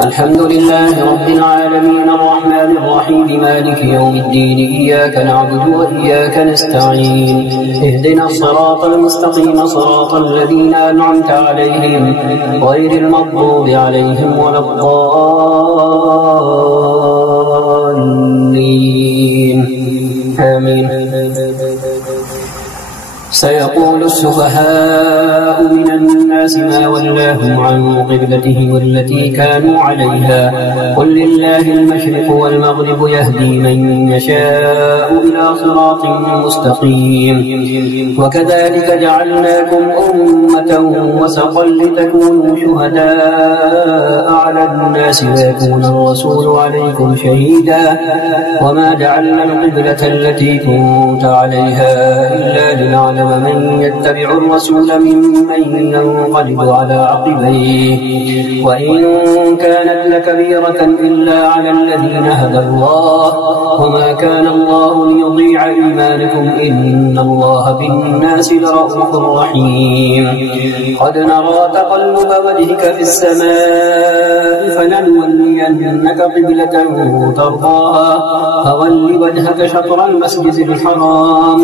الحمد لله رب العالمين الرحمن الرحيم مالك يوم الدين إياك نعبد وإياك نستعين اهدنا الصراط المستقيم صراط الذين أنعمت عليهم غير المغضوب عليهم ولا الضالين آمين. سيقول السفهاء من الناس ما ولاهم عن قبلتهم التي كانوا عليها قل لله المشرق والمغرب يهدي من يشاء إلى صراط مستقيم. وكذلك جعلناكم أمة وسطا لتكونوا شهداء على الناس ويكون الرسول عليكم شهيدا وما جعلنا القبلة التي كنت عليها إلا لنعلم من يتبع الرسول ممن ينقلب على عقبيه وإن كانت لكبيرة إلا على الذين هدى الله وما كان الله ليضيع إيمانكم إن الله بالناس لرءوف رحيم. قد نرى تقلب وجهك في السماء فلنولينك قبلة ترضاها فول وجهك شطر المسجد الحرام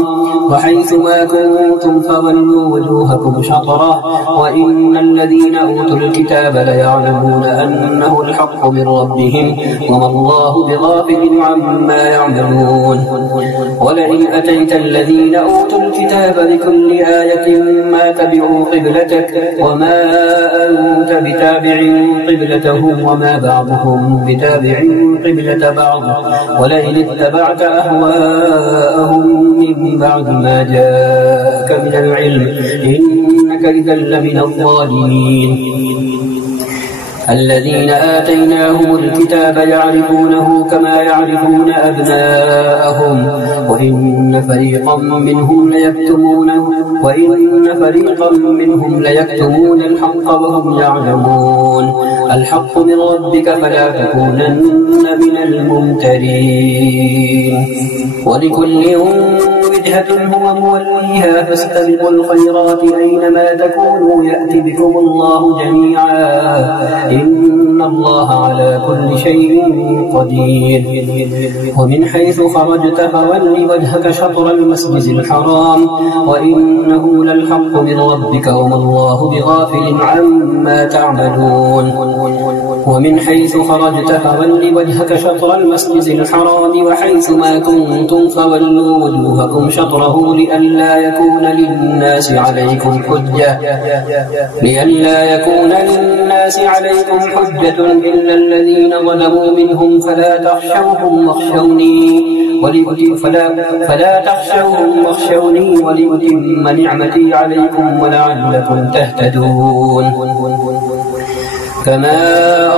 وحيث ما كنتم فولوا وجوهكم شطره وإن الذين أوتوا الكتاب ليعلمون أنه الحق من ربهم وما الله بغافل عما يعملون. ولئن أتيت الذين أوتوا الكتاب بكل آية ما تبعوا قبلتك وما أنت بتابع قبلتهم وما بعضهم بتابع قبلة بعض ولئن اتبعت أهواءهم من بعد ما جاءك من العلم إنك إذا لمن الظالمين. الذين آتيناهم الكتاب يعرفونه كما يعرفون أبناءهم وإن فريقا منهم ليكتمون الحق وهم يعلمون. الحق من ربك فلا تكونن من الممترين. ولكل وجهة هو موليها فاستبقوا الخيرات أينما تكونوا يأتي بكم الله جميعا إن الله على كل شيء قدير. ومن حيث خرجت فول وجهك شطر المسجد الحرام وإنه للحق من ربك وما الله بغافل عما تعملون. ومن حيث خرجت فول وجهك شطر المسجد الحرام وحيث ما كنتم فولوا وجوهكم شطره لئلا يكون للناس عليكم حجة إلا الذين ظلموا منهم فلا تخشوهم واخشوني ولأتم نعمتي عليكم ولعلكم تهتدون. كما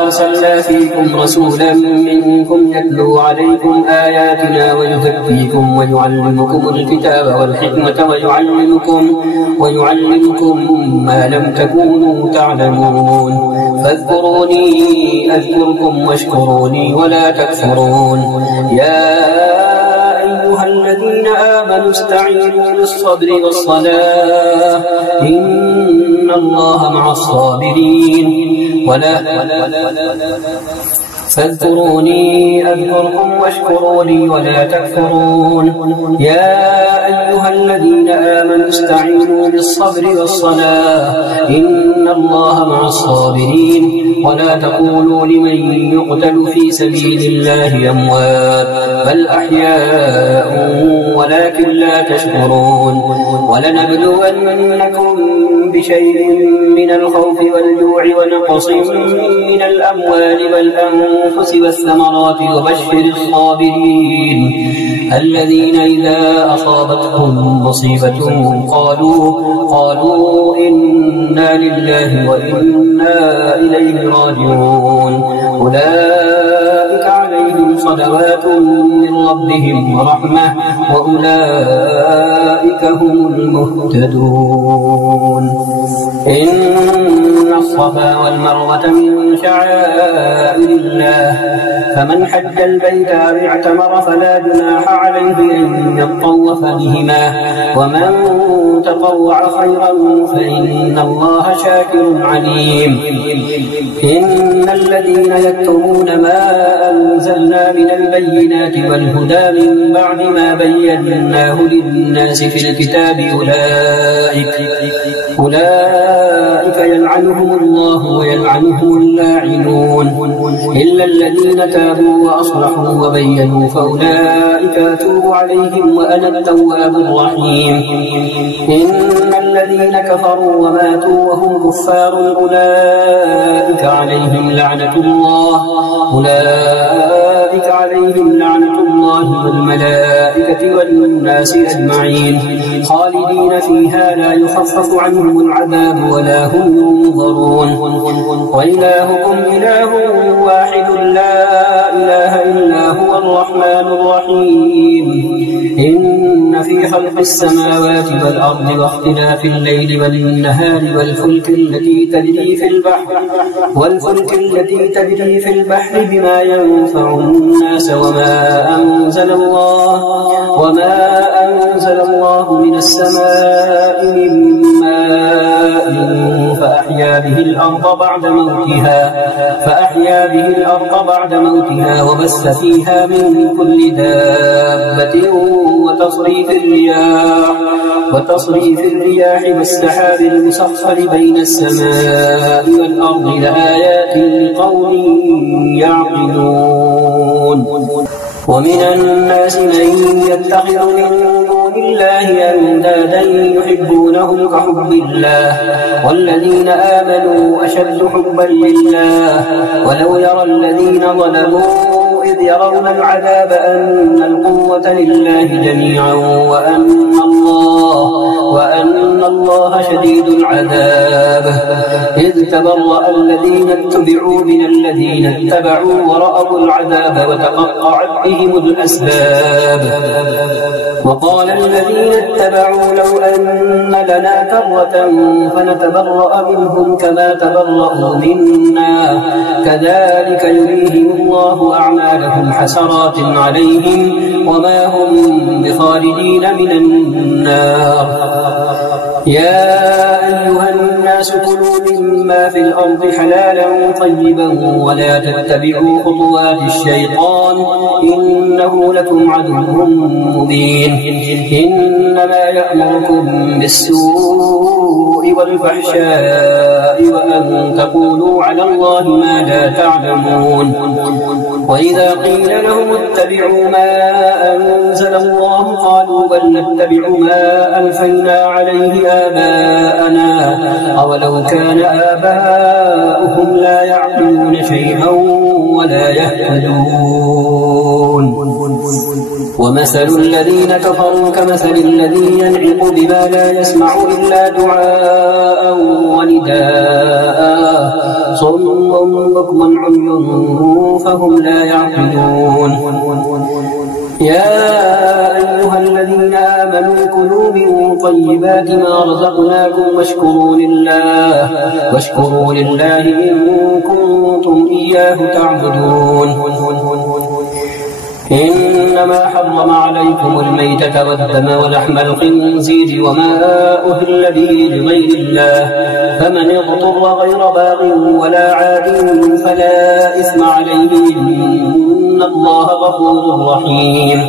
أرسلنا فيكم رسولا منكم يتلو عليكم آياتنا ويزكيكم ويعلمكم الكتاب والحكمة ويعلمكم ما لم تكونوا تعلمون. فاذكروني أذكركم واشكروني ولا تكفرون. يا أيها الذين آمنوا استعينوا بالصبر والصلاة إن الله مع الصابرين. فاذكروني أذكركم واشكروني ولا تكفرون. يا أيها الذين آمنوا استعينوا بالصبر والصلاة إن الله مع الصابرين. ولا تقولوا لمن يقتل في سبيل الله أموات بل أحياء ولكن لا تشكرون. ولنبلونكم بشيء من الخوف والجوع ونقص من الأموال والأنفس والثمرات وبشر الصابرين الذين إذا أصابتهم مصيبة قالوا إنا لله وإنا إليه راجعون. أولئك عليهم صلوات من ربهم ورحمة وأولئك هم المهتدون. إن الصفا والمروة من شعائر الله فمن حج البيت أو اعتمر فلا جناح عليه أن يطوف بهما ومن تطوع خيرا فإن الله شاكر عليم. إن الذين يكتمون ما أنزلنا من البينات والهدى من بعد ما بيناه للناس في الكتاب أولئك يلعنهم الله ويلعنهم اللاعنون إلا الذين تابوا وأصلحوا وبينوا فأولئك أتوب عليهم وأنا التواب الرحيم. إن الذين كفروا وماتوا وهم كفار أولئك عليهم لعنة الله والملائكة والناس أجمعين خالدين فيها لا يخفف عنهم العذاب ولا هم ينظرون. وإلهكم إله واحد لا إله إلا هو الرحمن الرحيم. إن في خلق السماوات والأرض واختلاف الليل والنهار والفلك التي تجري في البحر بما ينفع الناس وما أنزل الله من السماء من ماء فأحيا به الأرض بعد موتها وبث فيها من كل دابة وتصريف الرياح والسحاب المسخر بين السماء والأرض لآيات لقوم يعقلون. ومن الناس من يتخذ من دون الله أندادا يحبونهم كحب الله والذين آمنوا أشد حبا لله ولو يرى الذين ظلموا إذ يرون العذاب أن القوة لله جميعا وأن الله شديد العذاب إذ تبرأ الذين اتبعوا من الذين اتبعوا ورأوا العذاب وتقطعت بهم الأسباب. وقال الذين اتبعوا لو أن لنا كرة فنتبرأ منهم كما تبرأوا منا كذلك يريهم الله أعمالهم حسرات عليهم وما هم بخالدين من النار. يا أيها الناس كلوا مما في الأرض حلالا طيبا ولا تتبعوا خطوات الشيطان إنه لكم عدو مبين. إنما يأمركم بالسوء والفحشاء وأن تقولوا على الله ما لا تعلمون. وإذا قيل لهم اتبعوا ما أنزل الله قالوا بل نتبع ما ألفينا عليه آباءنا أولو كان آباؤهم لا يعقلون شيئا ولا يهتدون. ومثل الذين كفروا كمثل الذي ينعق بما لا يسمع إلا دعاء ونداء صم بكم عمي فهم لا يعقلون. يا أيها الذين آمنوا كلوا من طيبات ما رزقناكم واشكروا لله إن كنتم إياه تعبدون. إنما حرم عليكم الميتة والدم ولحم الخنزير وما أهل به لغير الله فمن اضطر غير باغ ولا عاد فلا إثم عليه إن الله غفور رحيم.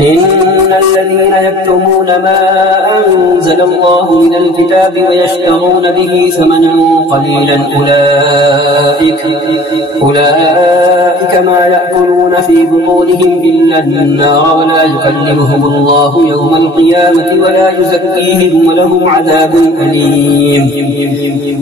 إن الذين يكتمون ما أنزل الله من الكتاب ويشترون به ثمنا قليلا أولئك ما يأكلون في بطونهم إلا النار ولا يكلمهم الله يوم القيامة ولا يزكيهم ولهم عذاب أليم.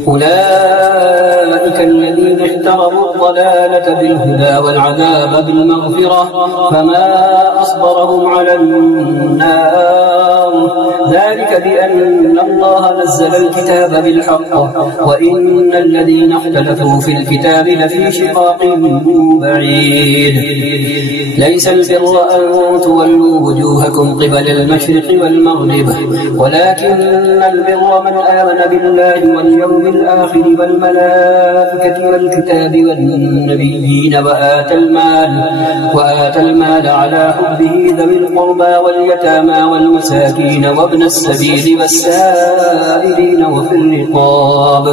أولئك أولئك الذين اشتروا الضلالة بالهدى والعذاب بالمغفرة فما أصبرهم على النار ذلك بأن الله نزل الكتاب بالحق وإن الذين اختلفوا في الكتاب لفي شقاق بعيد ليس البر أن تولوا وجوهكم قبل المشرق والمغرب ولكن البر من آمن بالله واليوم الآخر والملائكة والكتاب والنبيين وآتى المال على حبه ذوي القربى واليتامى والمساكين وابن السبيل والسائلين وفي الرقاب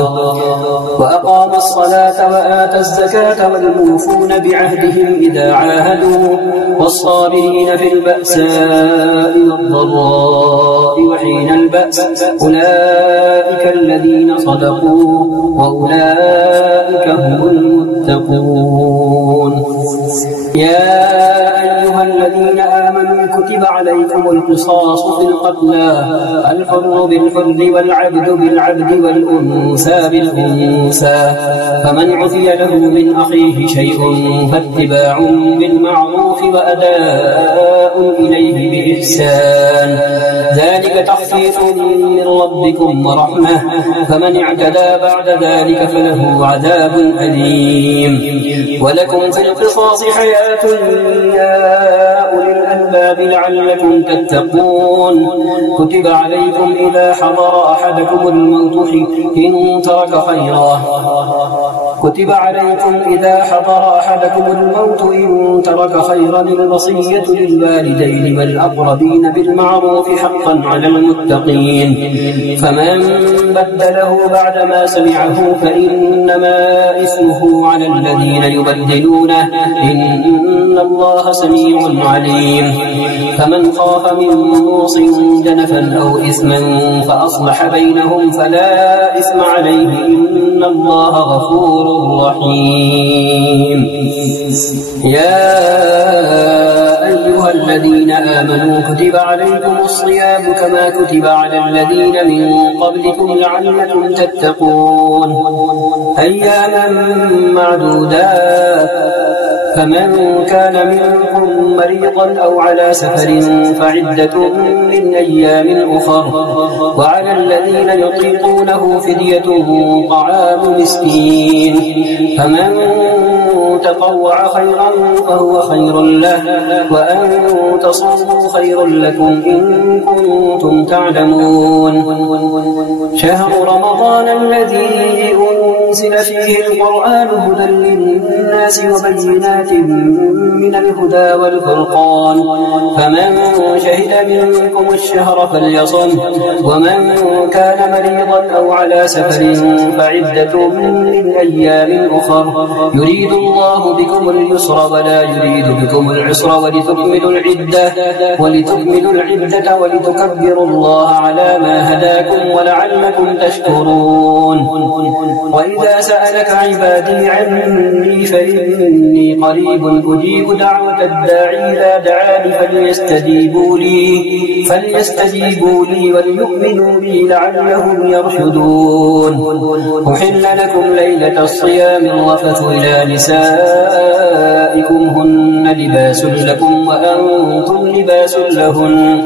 وأقام الصلاة وآتى الزكاة والموفون بعهدهم إذا عاهدوا والصابرين في البأساء والضراء وحين البأس أولئك الذين صدقوا وأولئك هم المتقون يا أيها الذين آمنوا كتب عليكم القصاص في القتلى الحر بالحر والعبد بالعبد والأنثى بالأنثى فمن عفي له من أخيه شيء فاتباع بالمعروف وأداء إليه بإحسان ذلك تخفيف من ربكم ورحمة فمن اعتدى بعد ذلك فله عذاب أليم ولكم في القصاص حياة يا أولي الألباب لعلكم تتقون كتب عليكم إذا حضر أحدكم الموت إن ترك خيرا الوصية للوالدين والأقربين بالمعروف حقا على المتقين فمن بدله بعدما سمعه فإنما إثمه على الذين يبدلونه إن الله سميع عليم فمن خاف من موص جنفا أو إثما فأصلح بينهم فلا إثم عليه إن الله غفور رحيم يا أيها الذين آمنوا كتب عليكم الصيام كما كتب على الذين من قبلكم لعلكم تتقون أياما معدودات فمن كان منكم مريضا أو على سفر فعدة من أيام أخر وعلى الذين يطيقونه فدية طعام مسكين فمن تطوع خيرا فهو خير له وأن تصوموا خير لكم إن كنتم تعلمون شهر رمضان الذي أنزل فيه القرآن هدى للناس وبينات من الهدى والفرقان فمن شهد منكم الشهر فليصم ومن كان مريضا أو على سفر فعدة من أيام أخر يريد الله بكم اليسر ولا يريد بكم العسر ولتكملوا العدة ولتكبروا الله على ما هداكم ولعلكم تشكرون وإذا سألك عبادي عني فإني قريب أجيب دعوة الداعي إذا دعاني فليستجيبوا لي وليؤمنوا بي لعلهم يرشدون أحل لكم ليلة الصيام الرفث إلى نسائكم هن لباس لكم وأنتم لباس لهن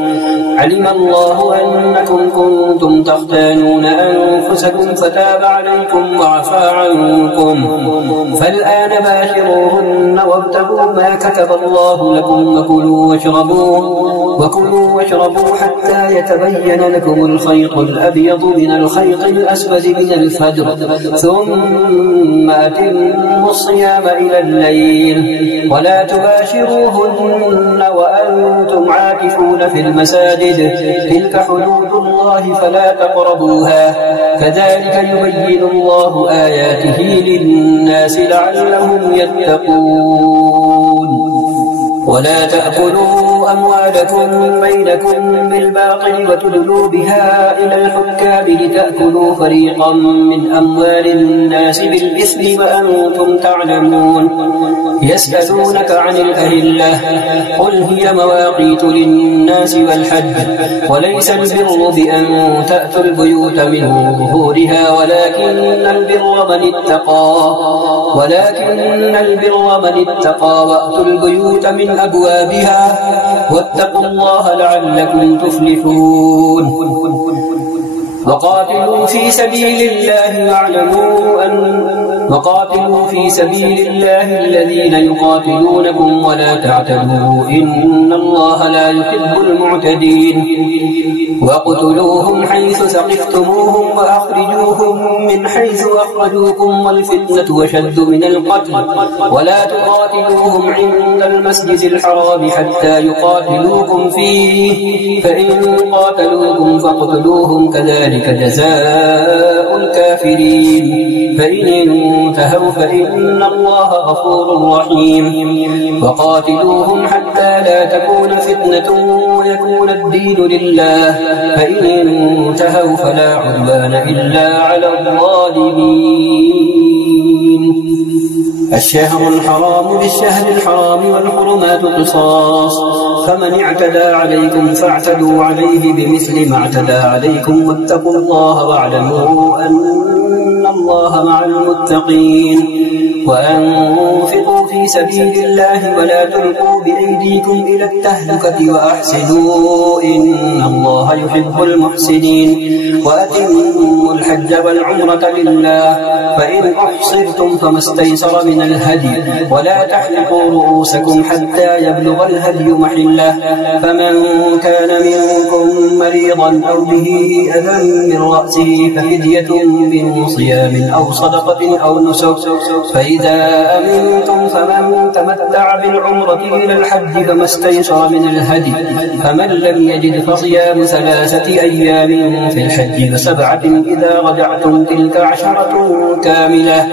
علم الله أنكم كنتم تختانون أنفسكم فتاب عليكم وعفى عنكم فالآن باشروهن وابتغوا ما كتب الله لكم وكلوا واشربوا حتى يتبين لكم الخيط الأبيض من الخيط الأسود من الفجر ثم أتموا الصيام إلى الليل ولا تباشروهن وأنتم عاكفون في المساجد تلك حدود الله فلا تقربوها كذلك يبين الله آياته للناس لعلهم يتقون ولا تأكلوا تأكلوا أموالكم بينكم بالباطل وتدلوا بها إلى الحكام لتأكلوا فريقا من أموال الناس بالإثم وأنتم تعلمون. يسألونك عن الأهلة قل هي مواقيت للناس والحج وليس البر بأن تأتوا البيوت من ظهورها ولكن البر من اتقى وأتوا البيوت من أبوابها واتقوا الله لعلكم تفلحون. وقاتلوا في سبيل الله الذين يقاتلونكم ولا تعتدوا إن الله لا يحب المعتدين. واقتلوهم حيث ثقفتموهم وأخرجوهم من حيث أخرجوكم والفتنة أشد من القتل ولا تقاتلوهم عند المسجد الحرام حتى يقاتلوكم فيه فإن قاتلوكم فاقتلوهم كذلك جزاء الكافرين. فإن انتهوا فإن الله غفور رحيم. وقاتلوهم حتى لا تكون فتنة ويكون الدين لله فإن انتهوا فلا عدوان إلا على الظالمين. الشهر الحرام بالشهر الحرام والحرمات قصاص فمن اعتدى عليكم فاعتدوا عليه بمثل ما اعتدى عليكم واتقوا الله واعلموا أن الله مع المتقين. وأنفقوا في سبيل الله ولا تلقوا بأيديكم إلى التهلكة وأحسنوا إن الله يحب المحسنين. وأتموا الحج والعمرة لله فإن أحصرتم فما استيسر من الهدي ولا تحلقوا رؤوسكم حتى يبلغ الهدي محله فمن كان منكم مريضا أو به أذى من رأسه ففدية من صيام أو صدقة أو نسك فإذا أمنتم فمن تمتع بالعمرة إلى الحج فما استيسر من الهدي فمن لم يجد فصيام 3 أيام في الحج و7 إذا رجعتم تلك 10 كاملة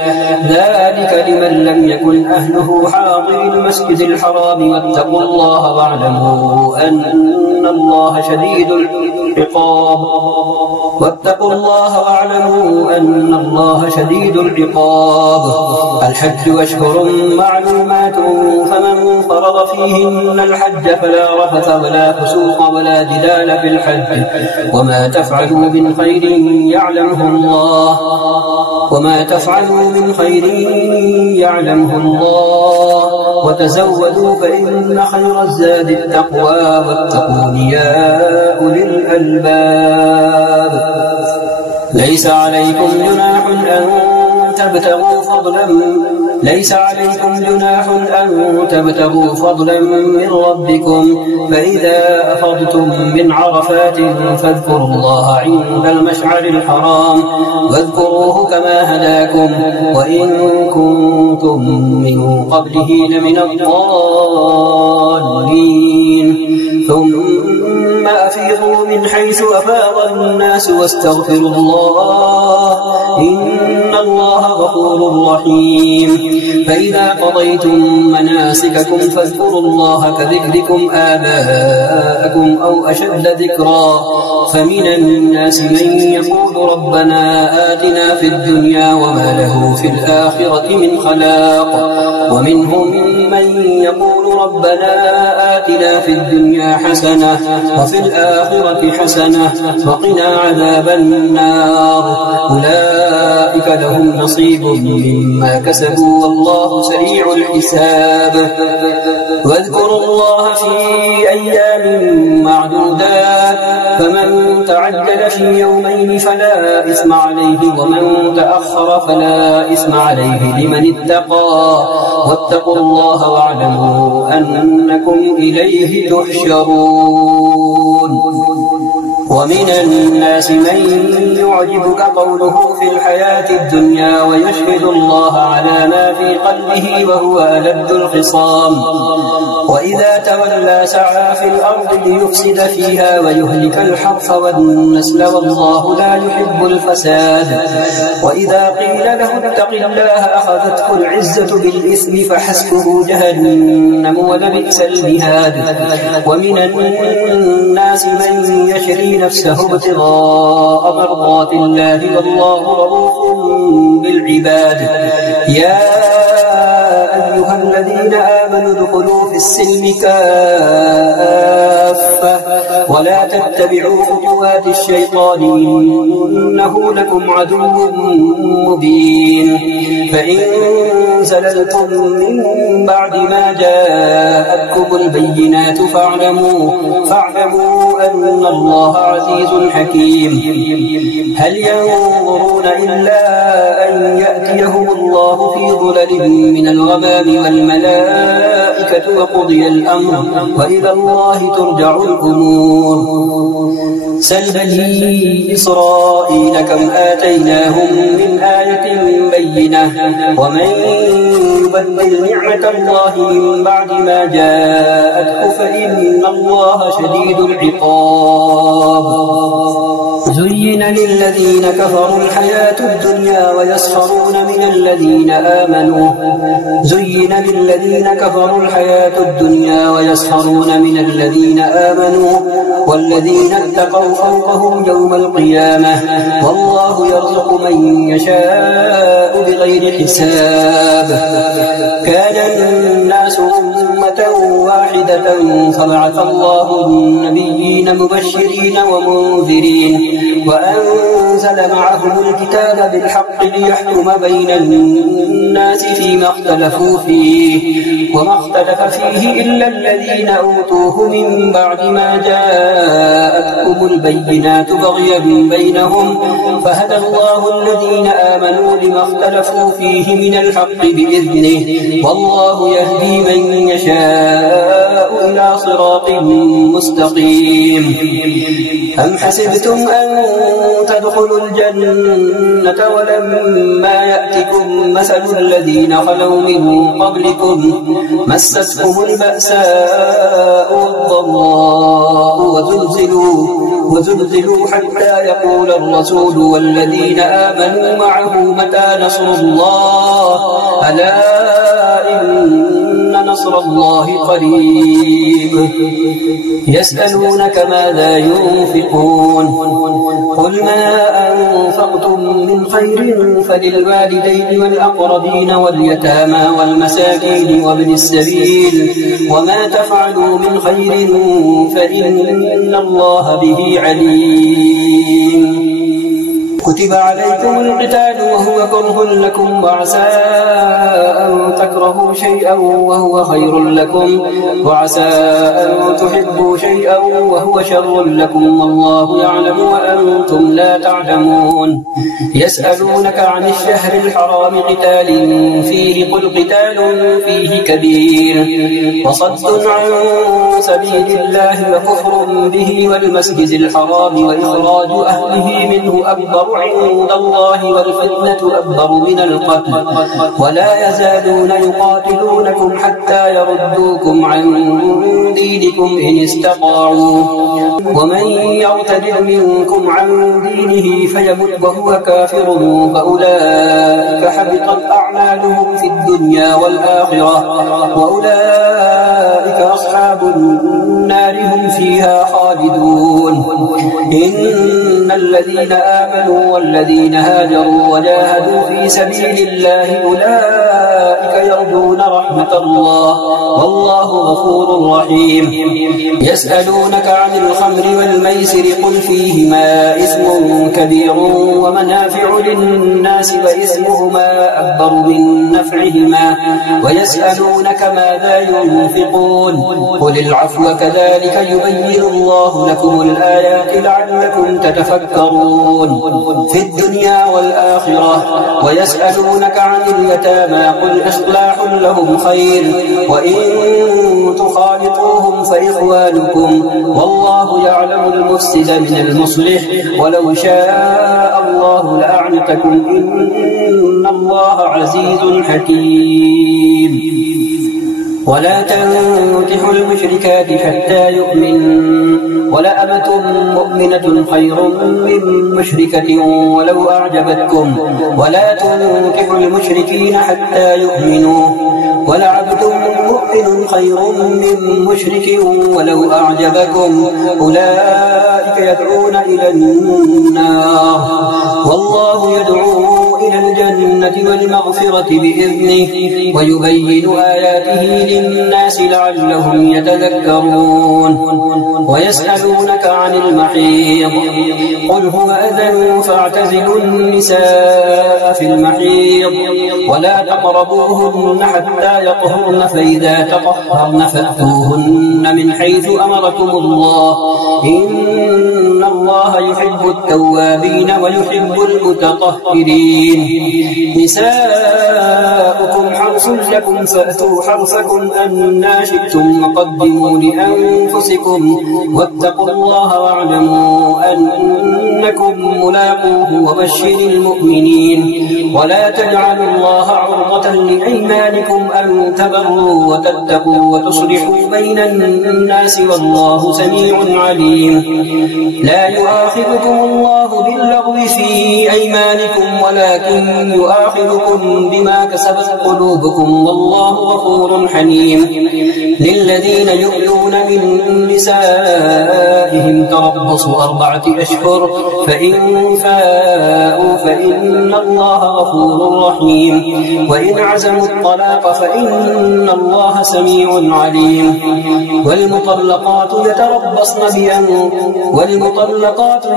ذلك لمن لم يكن أهله حاضر المسجد الحرام واتقوا الله واعلموا أن الله شديد العقاب. الحج أشهر معلومات فمن فرض فيهن الحج فلا رفث ولا فسوق ولا جدال في الحج وما تفعلوا من خير يعلمه الله وتزودوا فإن خير الزاد التقوى واتقون يا أولي الألباب. ليس عليكم جناح أن تبتغوا فضلا من ربكم فإذا أفضتم من عرفات فاذكروا الله عند المشعر الحرام واذكروه كما هداكم وإن كنتم من قبله لمن الضالين. ثم أفيضوا من حيث أفاض الناس واستغفروا الله إن الله غفور رحيم. فإذا قضيتم مناسككم فاذكروا الله كذكركم آباءكم أو أشد ذكرا فمن الناس من يقول ربنا آتنا في الدنيا وما له في الآخرة من خلاق ومنهم من يقول ربنا آتنا في الدنيا حسنة وفي الآخرة حسنة وقنا عذاب النار أولئك لهم نصيب مما كسبوا والله سريع الحساب. واذكروا الله في أيام معدودات فمن تعجل في يومين فلا إثم عليه ومن تأخر فلا إثم عليه لمن اتقى واتقوا الله واعلموا أنكم إليه تحشرون. ومن الناس من يعجبك قوله في الحياة الدنيا ويشهد الله على ما في قلبه وهو ألد الخصام وإذا تولى سعى في الأرض ليفسد فيها ويهلك الحرث والنسل والله لا يحب الفساد. وإذا قيل له اتق الله أخذته العزة بالإثم فحسبه جهنم ولبئس المهاد. ومن الناس من يشري نفسه ابتغاء مرضات الله والله رؤوف بالعباد. يا أيها الذين آمنوا ادخلوا في السلم كافة ولا تتبعوا خطوات الشيطان إنه لكم عدو مبين. فإن زللتم من بعد ما جاءتكم البينات فاعلموا أن الله عزيز حكيم. هل ينظرون إلا أن يأتيهم الله في ظلل من الغمام والملائكة وقضي الأمر وإلى الله ترجع الأمور. سل بني إسرائيل كم آتيناهم من آية بينة ومن يبدل نعمة الله من بعد ما جاءته فإن الله شديد العقاب. زين للذين كفروا الحياة الدنيا ويسخرون من الذين آمنوا والذين اتقوا فوقهم يوم القيامة والله يرزق من يشاء بغير حساب. كان الناس أمة واحدة فبعث الله النبيين مبشرين ومنذرين وأنزل معهم الكتاب بالحق ليحكم بين الناس فيما اختلفوا فيه وما اختلف فيه إلا الذين أوتوه من بعد ما جاءتهم البينات بغيا بينهم فهدى الله الذين آمنوا لما اختلفوا فيه من الحق بإذنه والله يهدي من يشاء إلى صراط مستقيم. أم حسبتم أن تدخلوا الجنة ولما يأتكم مثل الذين خلوا من قبلكم مستهم البأساء والضراء وزلزلوا حتى يقول الرسول والذين آمنوا معه متى نصر الله ألا إن نصر الله قريب. يسألونك ماذا ينفقون قل ما أنفقتم من خير فللوالدين والأقربين واليتامى والمساكين وابن السبيل وما تفعلوا من خير فإن الله به عليم. كتب عليكم القتال وهو كره لكم وعسى أن تكرهوا شيئا وهو خير لكم وعسى أن تحبوا شيئا وهو شر لكم والله يعلم وأنتم لا تعلمون. يسألونك عن الشهر الحرام قتال فيه قل قتال فيه كبير وصد عن سبيل الله وكفر به والمسجد الحرام وإخراج أهله منه أكبر عند الله والفتنة أكبر من القتل ولا يزالون يقاتلونكم حتى يردوكم عن دينكم إن استطاعوا ومن يرتد منكم عن دينه فيمت وهو كافر فأولئك حبطت أعمالهم في الدنيا والآخرة وأولئك أصحاب النار هم فيها خالدون. إن الذين آمنوا والذين هاجروا وجاهدوا في سبيل الله أولئك يرجون رحمة الله والله غفور رحيم. يسألونك عن الخمر والميسر قل فيهما إثم كبير ومنافع للناس وإثمهما أكبر من نفعهما ويسألونك ماذا ينفقون قل العفو كذلك يبين الله لكم الآيات لعلكم تتفكرون في الدنيا والآخرة. ويسألونك عن اليتامى قل إصلاح لهم خير وإن تخالطوهم فإخوانكم والله يعلم المفسد من المصلح ولو شاء الله لأعنتكم إن الله عزيز حكيم. ولا تنكحوا المشركات حتى يؤمنوا ولأمة مؤمنة خير من مشركة ولو أعجبتكم ولا تنكحوا المشركين حتى يؤمنوا ولعبد مؤمن خير من مشرك ولو أعجبكم أولئك يدعون إلى النار والله يدعو إلى الجنة والمغفرة بإذنه ويبين آياته للناس لعلهم يتذكرون ويسألونك عن المحيض قل هو أذى فاعتزلوا النساء في المحيض ولا تقربوهن حتى يطهرن فإذا تطهرن فأتوهن من حيث أمركم الله إن الله يحب التوابين ويحب المتطهرين نساؤكم حرث لكم فأتوا حرثكم أنى شئتم وقدموا لأنفسكم واتقوا الله واعلموا أنكم ملاقوه وبشر المؤمنين ولا تجعلوا الله عرضة لأيمانكم أن تبروا وتتقوا وتصلحوا بين الناس والله سميع عليم لا يؤاخذكم الله باللغو في أيمانكم ولكن يؤاخذكم بما كسبت قلوبكم والله غفور حليم للذين يؤلون من نسائهم تربص 4 أشهر فإن فاءوا فإن الله غفور رحيم وإن عزموا الطلاق فإن الله سميع عليم والمطلقات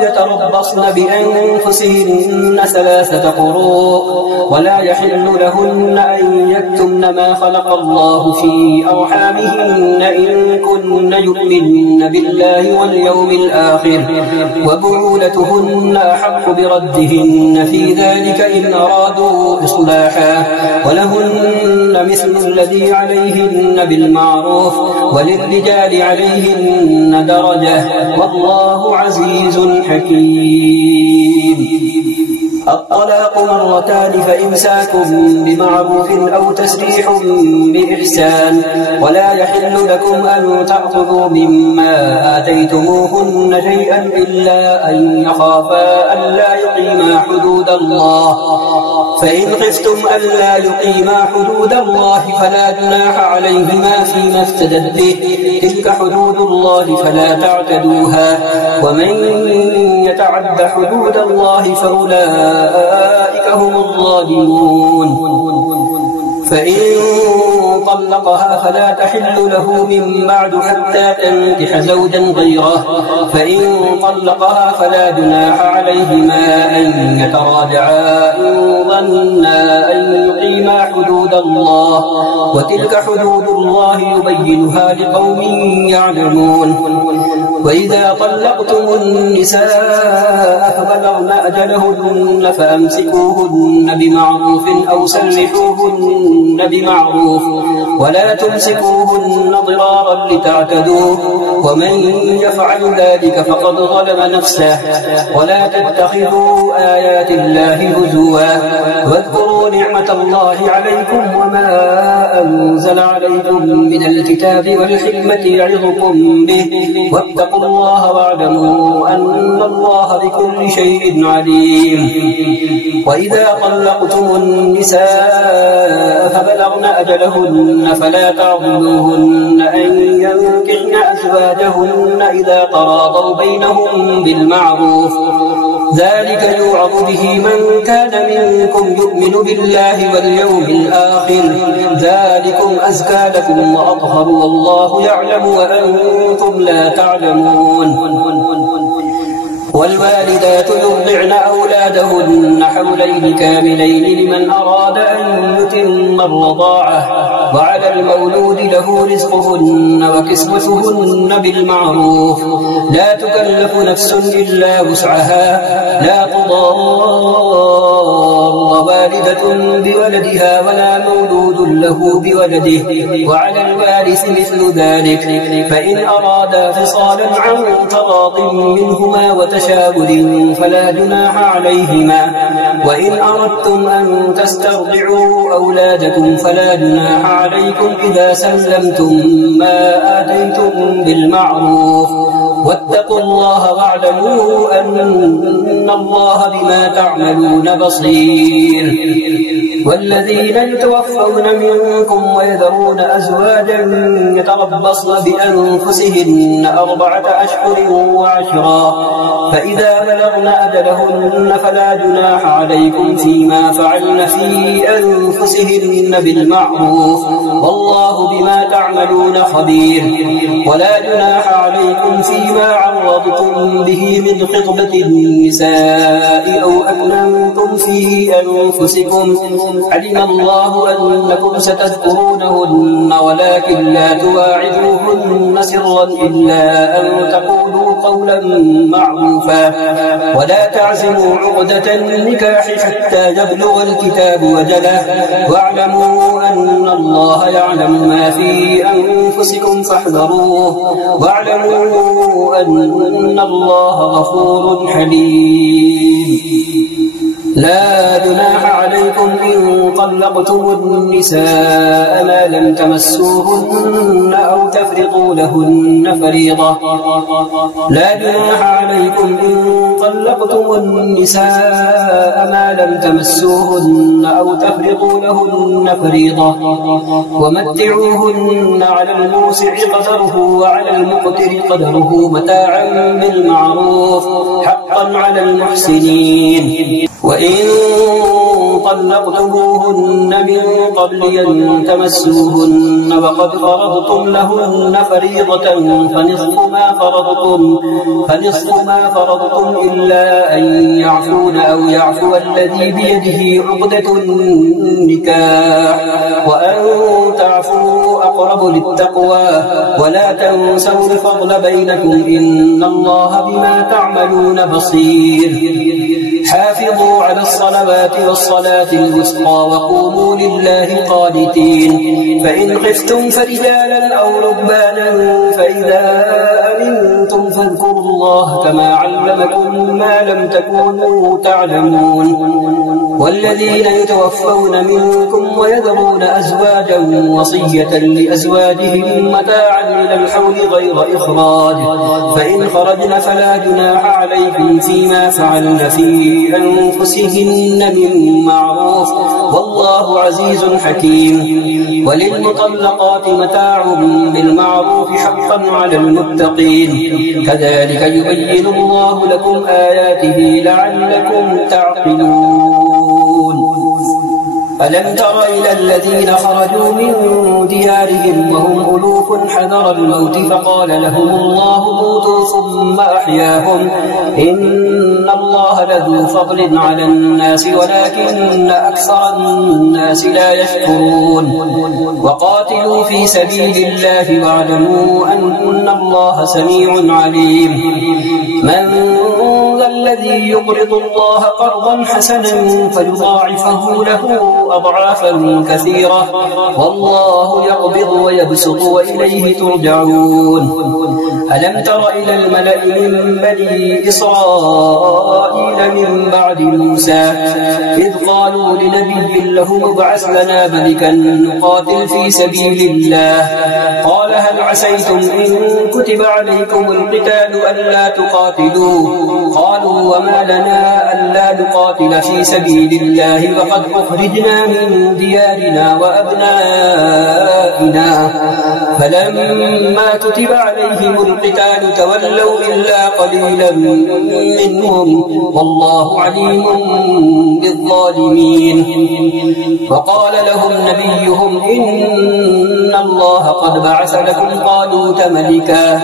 يتربصن بأنفسهن 3 قروء ولا يحل لهن أن يكتمن ما خلق الله في أرحامهن إن كن يؤمن بالله واليوم الآخر وبعولتهن أحق بردهن في ذلك إن أرادوا إصلاحا ولهن مثل الذي عليهن بالمعروف وللرجال عليهن درجة والله عزيز حكيم الطلاق 2 فإمساك بمعروف أو تسريح بإحسان ولا يحل لكم أن تأخذوا مما آتيتموهن شيئا إلا أن يخافا ألا يقيما حدود الله فإن خفتم ألا يقيما حدود الله فلا جناح عليهما فيما افتدت به تلك حدود الله فلا تعتدوها ومن يتعد حدود الله فأولئك هم الظالمون فإن طلقها فلا تحل له من بعد حتى تنكح زوجا غيره فإن طلقها فلا جناح عليهما أن يتراجعا إن ظنا أن يقيما حدود الله وتلك حدود الله يبينها لقوم يعلمون وإذا طلقتم النساء فبلغن أجلهن فأمسكوهن بمعروف أو سرحوهن بمعروف ولا تمسكوهن ضرارا لتعتدوا ومن يفعل ذلك فقد ظلم نفسه ولا تتخذوا آيات الله هزوا واذكروا نعمة الله عليكم وما أنزل عليكم من الكتاب والحكمة يعظكم به واتقوا الله واعلموا أن الله بكل شيء عليم وإذا طلقتم النساء فبلغن أجلهن فلا تعضلوهن أن ينكحن أزواجهن إذا تراضوا بينهم بالمعروف ذلك يوعظ به من كان منكم يؤمن بالله واليوم الآخر ذلكم أزكى لكم وأطهر والله يعلم وأنتم لا تعلمون والوالدات يرضعن أولادهن حولين كاملين لمن أراد أن يتم الرضاعة وعلى المولود له رزقهن وكسوتهن بالمعروف لا تكلف نفس إلا وسعها لا تضار والدة بولدها ولا مولود له بولده وعلى الوارث مثل ذلك فإن أرادا فصالا عن تراض منهما وتشاور فلا جناح عليهما وإن أردتم أن تسترضعوا أولادكم فلا جناح عليكم إذا سلمتم ما آتيتم بالمعروف واتقوا الله واعلموا أن الله بما تعملون بصير والذين يتوفون منكم ويذرون أزواجا يتربصن بأنفسهن 4 أشهر وعشرا فإذا بلغن أجلهن فلا جناح عليكم فيما فعلن في أنفسهن بالمعروف والله بما تعملون خبير ولا جناح عليكم فيما عرضتم به من خطبة النساء أو أكننتم في أنفسكم علم الله أنكم ستذكرونهن ولكن لا تواعدوهن سرا إلا أن تقولوا قولا معروفا ولا تعزموا عقدة النكاح حتى يبلغ الكتاب وجله واعلموا أن الله يعلم ما في أنفسكم فاحذروه واعلموا أن الله غفور حليم لا جناح عليكم إن طلقتم النساء ما لم تمسوهن أو تفرضوا لهن فريضة لا جناح عليكم إن طلقتم النساء ما لم تمسوهن أو تفرضوا لهن فريضة ومتعوهن على الموسع قدره وعلى المقتر قدره متاعا بالمعروف حقا على المحسنين وإن طلقتموهن من قبل أن تمسوهن وقد فرضتم لهن فريضة فنصف ما فرضتم إلا أن يعفون أو يعفو الذي بيده عقدة النكاح وأن تعفوا أقرب للتقوى ولا تنسوا الفضل بينكم إن الله بما تعملون بصير حافظوا على الصلوات والصلاة الوسطى وقوموا لله قانتين فإن خفتم فرجالا أو ركبانا فإذا أمنتم فاذكروا الله كما علمكم ما لم تكونوا تعلمون والذين يتوفون منكم ويذرون أزواجا وصية لأزواجهم متاعا إلى الحول غير إخراج فإن خرجن فلا جناح عليكم فيما فعلن في أنفسهن من معروف والله عزيز حكيم وللمطلقات متاع بالمعروف حقا على المتقين كذلك يبين الله لكم آياته لعلكم تعقلون ألم تر إلى الذين خرجوا من ديارهم وهم ألوف حذر الموت فقال لهم الله موتوا ثم أحياهم إن الله لذو فضل على الناس ولكن أكثر الناس لا يشكرون وقاتلوا في سبيل الله واعلموا أن الله سميع عليم من ذا الذي يقرض الله قرضا حسنا فيضاعفه له أضعافا كثيرة والله يقبض ويبسط وإليه ترجعون ألم تر إلى الملأ من بني إسرائيل من بعد موسى إذ قالوا لنبي له ابعث لنا ملكا نقاتل في سبيل الله قال هل عسيتم إن كتب عليكم القتال ألا تقاتلوا قالوا وما لنا ألا نقاتل في سبيل الله وقد أخرجنا من ديارنا وأبنائنا فلما كتب عليهم القتال تولوا إلا قليلا منهم والله عليم بالظالمين وقال لهم نبيهم إن الله قد بعث لكم طالوت ملكا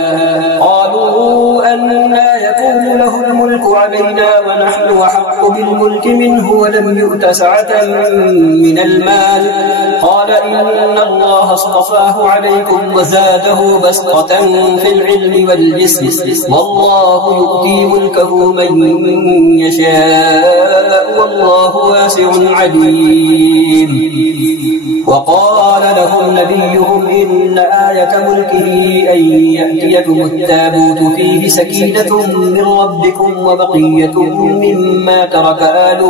قالوا أنى يكون له الملك علينا ونحن أحق بالملك منه ولم يؤت سعة من المال. قال إن الله اصطفاه عليكم وزاده بسطة في العلم والجسم والله يؤتي ملكه من يشاء والله واسع عليم. وقال لهم نبيهم إن آية ملكه أن يأتيكم التابوت فيه سكينة من ربكم وبقية مما ترك آل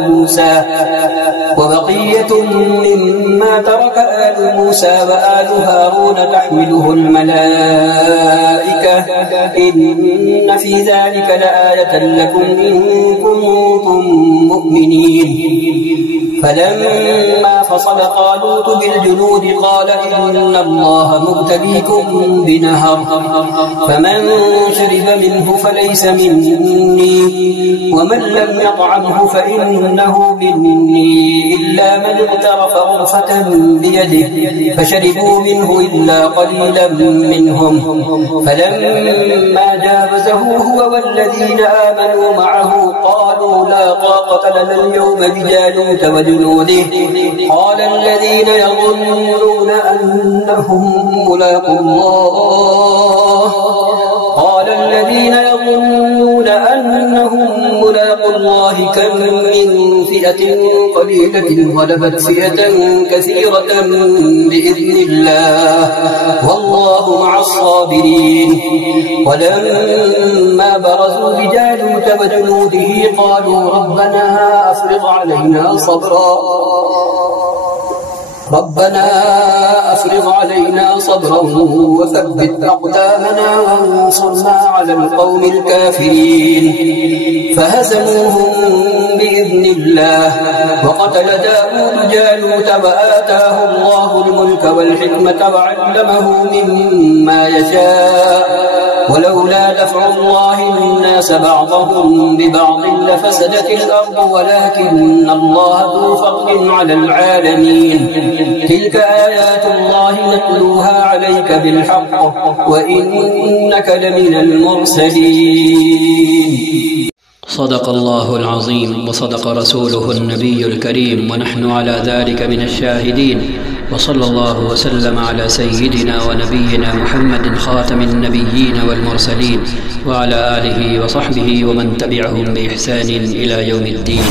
موسى وآل هارون تحمله الملائكة إن في ذلك لآية لكم إن كنتم مؤمنين. فلما فصل طالوت بالجنود قال إن الله مبتليكم بنهر فمن شرب منه فليس مني ومن لم يطعمه فإنه مني إلا من اغترف غرفة بيده فشربوا منه إلا قليلا منهم. فلما جاوزه هو والذين آمنوا معه قالوا لا طاقة لنا اليوم بجالوت وجنوده. قال الذين يظنون أنهم ملاقو الله كم من فئة قليلة غلبت فئة كثيرة بإذن الله والله مع الصابرين. ولما برزوا بجالوت وجنوده قالوا ربنا أفرغ علينا صبرا وثبت أقدامنا وانصرنا على القوم الكافرين. فهزموهم بإذن الله وقتل داود جالوت وآتاه الله الملك والحكمة وعلمه مما يشاء ولولا دفع الله الناس بعضهم ببعض لفسدت الأرض ولكن الله ذو فضل على العالمين. تلك آيات الله نتلوها عليك بالحق وإنك لمن المرسلين. صدق الله العظيم وصدق رسوله النبي الكريم ونحن على ذلك من الشاهدين. وصلى الله وسلم على سيدنا ونبينا محمد خاتم النبيين والمرسلين وعلى آله وصحبه ومن تبعهم بإحسان إلى يوم الدين.